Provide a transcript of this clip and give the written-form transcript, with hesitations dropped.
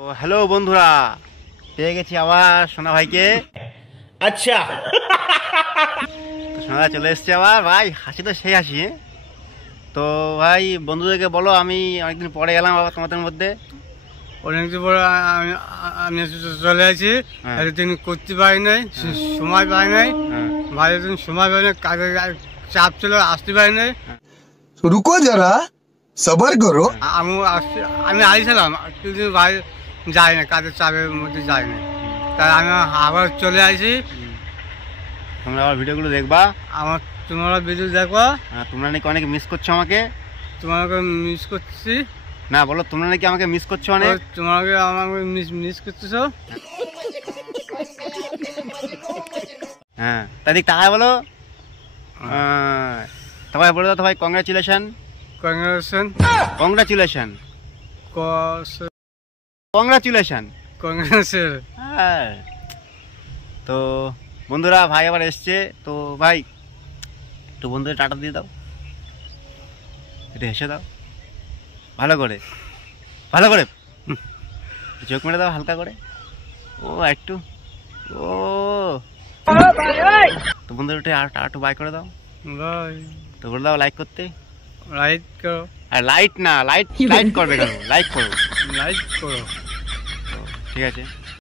ও hello বন্ধুরা, পেয়ে গেছি আবার সোনা ভাইকে। আচ্ছা সোনা চলে এসছে আবার। ভাই হাসি তো সেই হাসি। তো ভাই বন্ধুদেরকে বলো, আমি অনেকদিন পরে গেলাম আবার তোমাদের মধ্যে। অনেকদিন পরে আমি চলে আসি। হ্যাঁ। এতদিন করতে পারি নাই, সময় পাই নাই। হ্যাঁ। ভাই এতদিন সময় পাই নাই, কাজে চাপ ছিল, আসতে পারি নাই। रुको जरा सबर करो। আমি আইছিলাম কিন্তু ভাই যাই না, কাজের চাপের মধ্যে যাই না। তাই আমি আবার চলে আসি। তোমরা আবার ভিডিওগুলো দেখবা। তোমরা ভিডিও দেখো। তোমরা নাকি অনেক মিস করছো আমাকে। তোমাকে মিস করছি। না বলো, তোমরা নাকি আমাকে মিস করছো অনেক। তোমাকে আমাকে মিস করতেছো। হ্যাঁ, তাই দিক তাই বলো। সবাই বলে দাও তো ভাই, congratulation. Congratulation. Congratulation. Congratulation. Congratulation. হ্যাঁ। তো বন্ধুরা, ভাই আবার এসছে। তো ভাই একটু বন্ধুদের টাটা দিয়ে দাও, একটু হেসে দাও ভালো করে, ভালো করে চোখ মেরে দাও হালকা করে। ও একটু, ও তো বন্ধুরা একটু বাই করে দাও। বাই। তো বলে দাও লাইক করতে। লাইক করো। আর লাইট না, লাইট করবে কেন, লাইক করো। লাইক করো। তো ঠিক আছে।